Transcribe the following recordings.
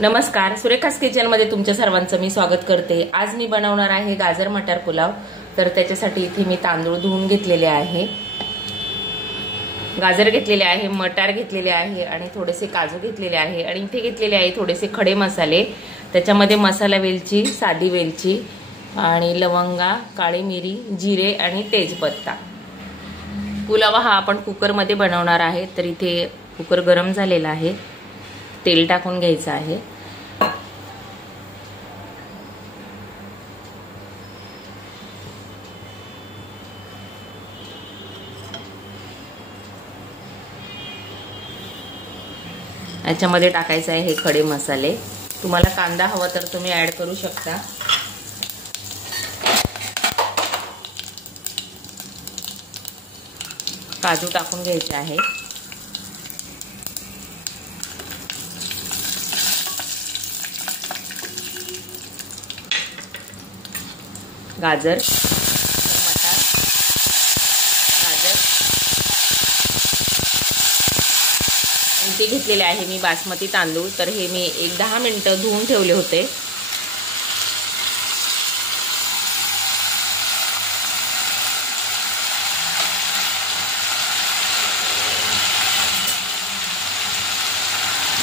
नमस्कार, सुरेखास किचन मध्ये तुमच्या सर्वांचं मी स्वागत करते। आज मी बनवणार आहे गाजर मटार पुलाव। तर त्याच्यासाठी इथे मी तांदूळ धुवून घेतलेले आहे, गाजर घेतलेले आहे, मटार घेतलेले आहे आणि थोडेसे काजू घेतलेले आहे आणि इथे घेतलेले आहे थोडेसे खडे मसाले। त्याच्यामध्ये मसाला वेलची, साधी वेलची आणि लवंगा, काळी मिरी, जिरे आणि तेजपत्ता। पुलाव हा आपण कुकर मध्ये बनवणार आहे। तर इथे कुकर गरम झालेला आहे, तेल टाकून घ्यायचं आहे। याच्यामध्ये टाकायचं आहे हे खडे मसाले। तुम्हाला कांदा हवा तर तुम्ही ऍड करू शकता। काजू टाकून घ्यायचे आहे। गाजर, मटार, गाजर इथे घेतलेले आहे मी बासमती तांदूळ। तर हे मी 10 मिनिटं धुवून ठेवले होते।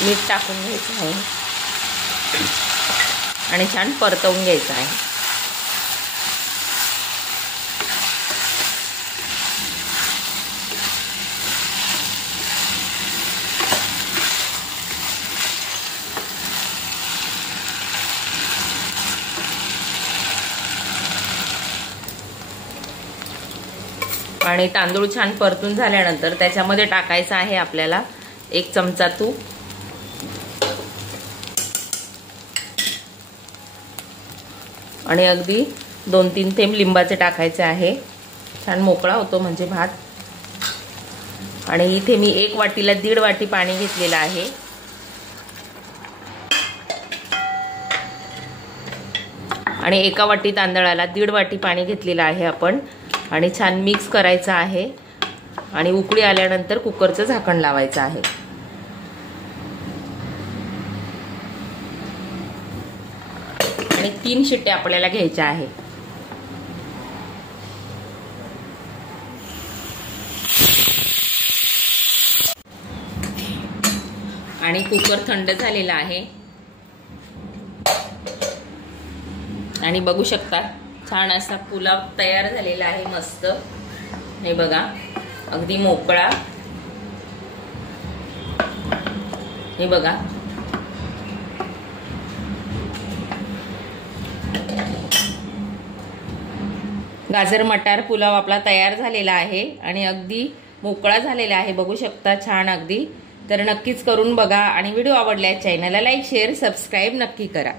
मीठ टाकून घ्यायचं आहे आणि छान परतवून घ्यायचं आहे। आणि तांदूळ छान परतून झाल्यानंतर त्याच्यामध्ये टाकायचं आहे आपल्याला 1 चमचा तूप आणि अगदी 2-3 थेंब लिंबाचे टाकायचे आहे। छान मोकळा होतो म्हणजे भात। आणि इथे मी 1 वाटीला 1.5 वाटी पाणी घेतलेलं आहे। आणि 1 वाटी तांदळाला 1.5 वाटी पाणी घेतलेलं आहे आपण। आणि छान मिक्स करायचं आहे आणि उकळी आल्यानंतर कुकरचं झाकण लावायचं आहे। आणि 3 शिट्ट्या आपल्याला घ्यायच्या आहे। आणि कुकर थंड झालेला आहे आणि बघू शकता छान असा पुलाव तयार झालेला आहे। मस्त हे बघा, अगदी मोकळा। हे बघा, गाजर मटार पुलाव आपला तयार झालेला आहे आणि अगदी मोकळा झालेला आहे। बघू शकता छान अगदी। तर नक्कीच करून बघा आणि व्हिडिओ आवडल्यास चॅनलला लाईक, शेअर, सबस्क्राईब नक्की करा।